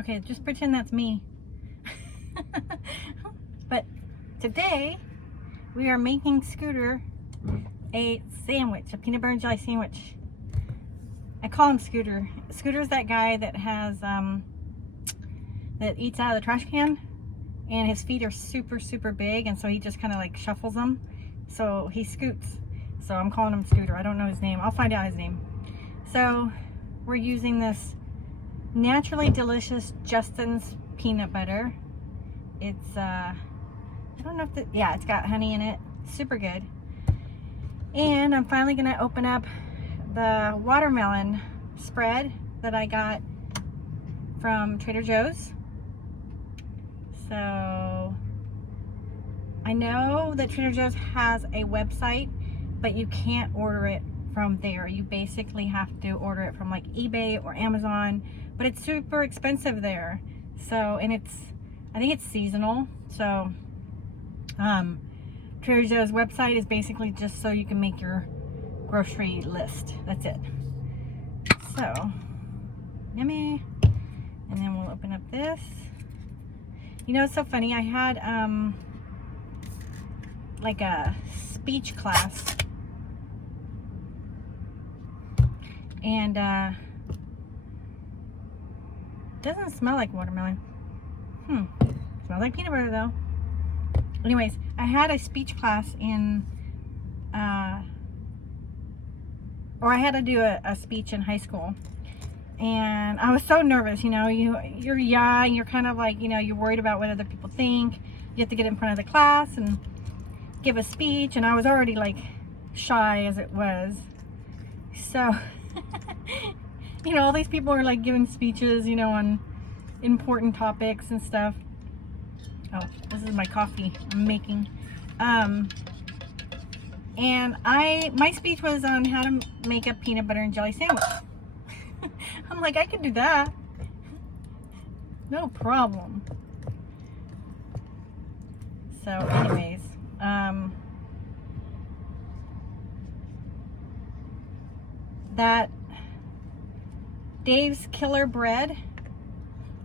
Okay, just pretend that's me. But today we are making Scooter a sandwich, a peanut butter and jelly sandwich. I call him Scooter. Scooter's that guy that has that eats out of the trash can, and his feet are super big, and so he just kind of like shuffles them, so he scoots. So I'm calling him Scooter. I don't know his name. I'll find out his name. So we're using this naturally delicious Justin's peanut butter. It's I don't know if yeah, it's got honey in it. Super good. And I'm finally gonna open up the watermelon spread that I got from Trader Joe's. So I know that Trader Joe's has a website, but you can't order it from there. You basically have to order it from like eBay or Amazon, but it's super expensive there. So, and I think it's seasonal. So Trader Joe's website is basically just so you can make your grocery list. That's it. So, yummy. And then we'll open up this. You know, it's so funny. I had like a speech class, and doesn't smell like watermelon. Smells like peanut butter though. Anyways, I had a speech class in or I had to do a speech in high school, and I was so nervous. You know, you're young, you're kind of like, you know, you're worried about what other people think. You have to get in front of the class and give a speech, and I was already like shy as it was. So you know, all these people are like giving speeches, you know, on important topics and stuff. Oh, this is my coffee I'm making. And my speech was on how to make a peanut butter and jelly sandwich. I'm like, I can do that. No problem. So anyways, that Dave's Killer Bread,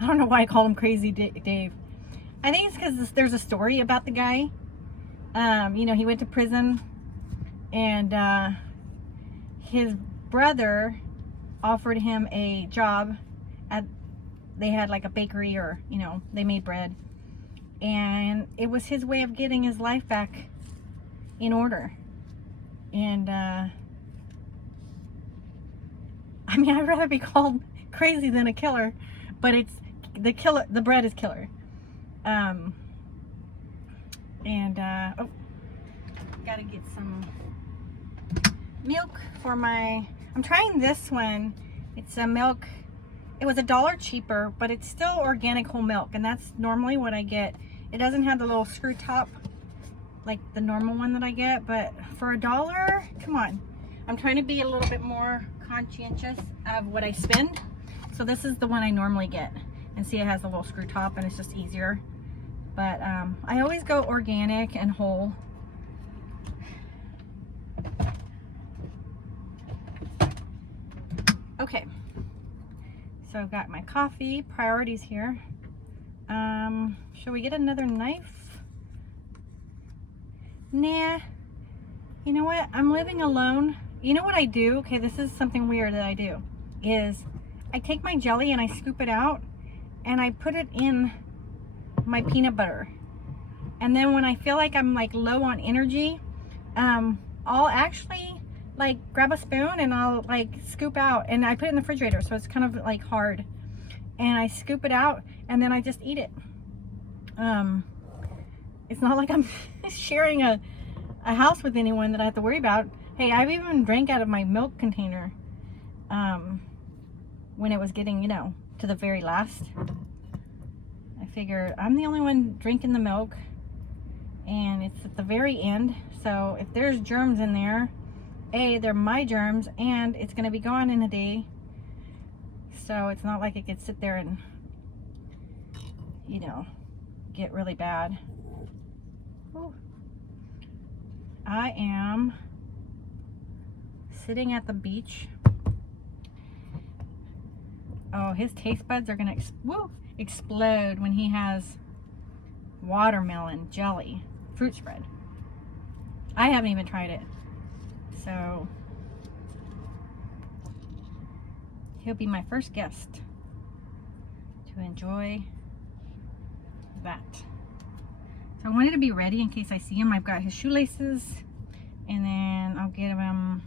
I don't know why I call him Crazy Dave. I think it's because there's a story about the guy. You know, he went to prison, and his brother offered him a job they had like a bakery, or, you know, they made bread, and it was his way of getting his life back in order. And I mean, I'd rather be called crazy than a killer, but it's the bread is killer. Oh, gotta get some milk for I'm trying this one. It's a milk, it was $1 cheaper, but it's still organic whole milk, and that's normally what I get. It doesn't have the little screw top like the normal one that I get, but for $1, come on. I'm trying to be a little bit more conscientious of what I spend. So this is the one I normally get, and see, it has a little screw top, and it's just easier. But I always go organic and whole. Okay, so I've got my coffee, priorities here. Shall we get another knife? Nah, you know what, I'm living alone. You know what I do? Okay, this is something weird that I do, is I take my jelly and I scoop it out, and I put it in my peanut butter. And then when I feel like I'm like low on energy, I'll actually like grab a spoon and I'll like scoop out, and I put it in the refrigerator, so it's kind of like hard, and I scoop it out, and then I just eat it. It's not like I'm sharing a house with anyone that I have to worry about. Hey, I've even drank out of my milk container when it was getting, you know, to the very last. I figured I'm the only one drinking the milk, and it's at the very end, so if there's germs in there, they're my germs, and it's going to be gone in a day, so it's not like it could sit there and, you know, get really bad. Ooh. I am sitting at the beach. Oh, his taste buds are gonna explode when he has watermelon jelly fruit spread. I haven't even tried it, so he'll be my first guest to enjoy that. So I wanted to be ready in case I see him. I've got his shoelaces, and then I'll get him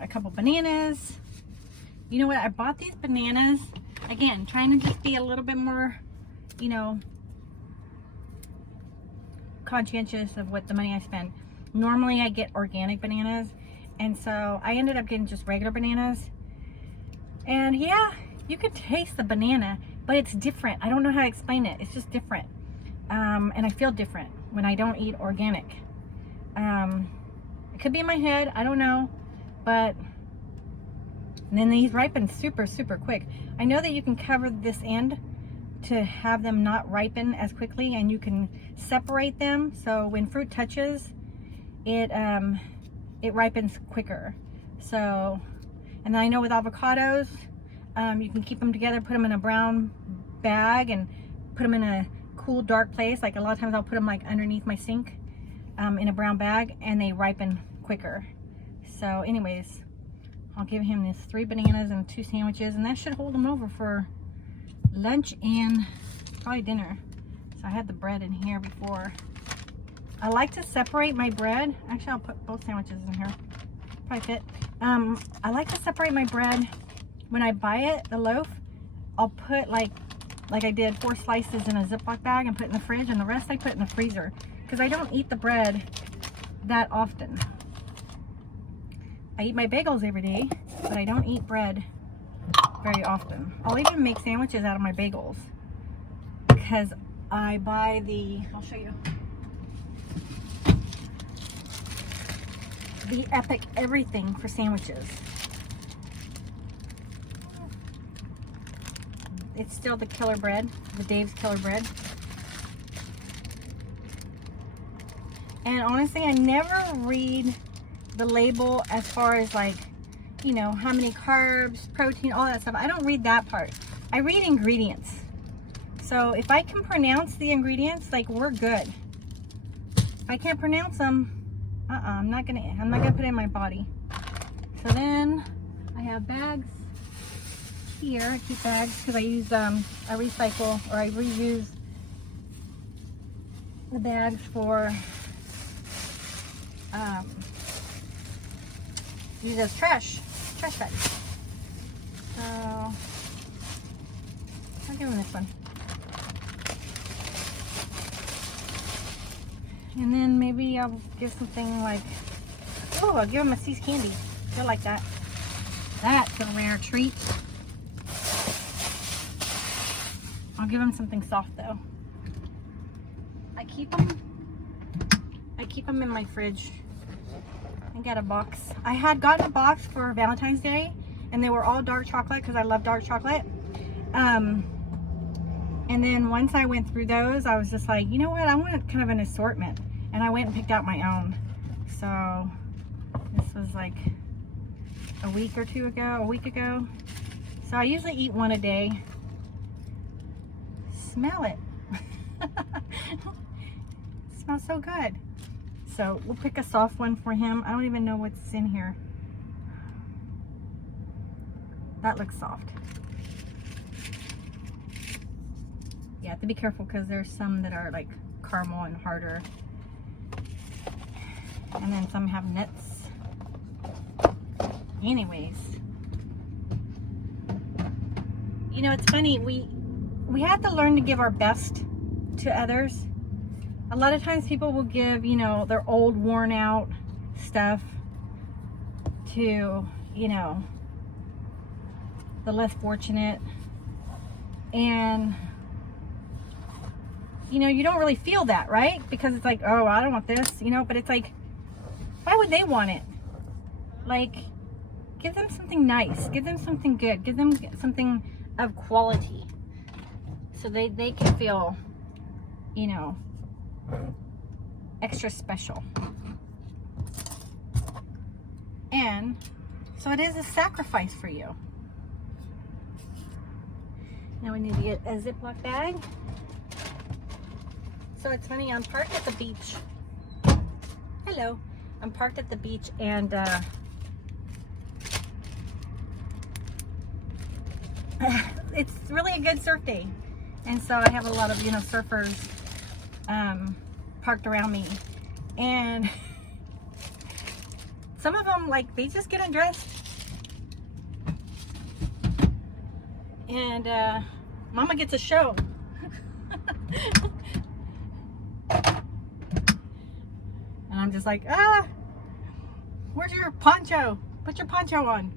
a couple bananas. You know what? I bought these bananas, again, trying to just be a little bit more, you know, conscientious of what the money I spend. Normally I get organic bananas, and so I ended up getting just regular bananas. And yeah, you could taste the banana, but it's different. I don't know how to explain it. It's just different. And I feel different when I don't eat organic. It could be in my head, I don't know, but and then these ripen super, super quick. I know that you can cover this end to have them not ripen as quickly, and you can separate them so when fruit touches it, it ripens quicker. So, and then I know with avocados, you can keep them together, put them in a brown bag and put them in a cool, dark place. Like a lot of times I'll put them like underneath my sink in a brown bag, and they ripen quicker. So anyways, I'll give him these 3 bananas and 2 sandwiches, and that should hold him over for lunch and probably dinner. So I had the bread in here before. I like to separate my bread. Actually, I'll put both sandwiches in here. Probably fit. I like to separate my bread. When I buy it, the loaf, I'll put like I did 4 slices in a Ziploc bag and put it in the fridge, and the rest I put in the freezer because I don't eat the bread that often. I eat my bagels every day, but I don't eat bread very often. I'll even make sandwiches out of my bagels because I buy I'll show you, the Epic everything for sandwiches. It's still the killer bread, the Dave's killer bread. And honestly, I never read the label as far as like, you know, how many carbs, protein, all that stuff. I don't read that part. I read ingredients. So if I can pronounce the ingredients, like, we're good. If I can't pronounce them, I'm not gonna put it in my body. So then I have bags here. I keep bags because I use I recycle, or I reuse the bags for use as trash bags. So I'll give him this one. And then maybe I'll give something like, oh, I'll give him a C's candy. They'll like that. That's a rare treat. I'll give him something soft though. I keep them in my fridge. I got a box. I had gotten a box for Valentine's Day, and they were all dark chocolate because I love dark chocolate. And then once I went through those, I was just like, you know what? I want kind of an assortment, and I went and picked out my own. So this was like a week ago. So I usually eat one a day. Smell it. It smells so good. So we'll pick a soft one for him. I don't even know what's in here. That looks soft. You have to be careful because there's some that are like caramel and harder. And then some have nuts. Anyways. You know, it's funny. We have to learn to give our best to others. A lot of times people will give, you know, their old worn out stuff to, you know, the less fortunate. And, you know, you don't really feel that, right? Because it's like, oh, I don't want this, you know, but it's like, why would they want it? Like, give them something nice, give them something good, give them something of quality so they can feel, you know, extra special. And so it is a sacrifice for you. Now we need to get a Ziploc bag. So it's funny, I'm parked at the beach. Hello. I'm parked at the beach and it's really a good surf day. And so I have a lot of, you know, surfers parked around me. And some of them, like, they just get undressed. And Mama gets a show. And I'm just like, where's your poncho? Put your poncho on.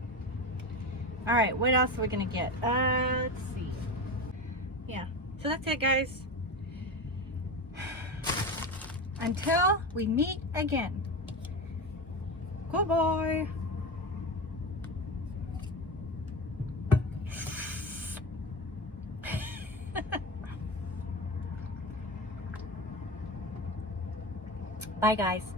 All right, what else are we gonna get? Let's see. Yeah, so that's it, guys. Until we meet again. Goodbye. Bye, guys.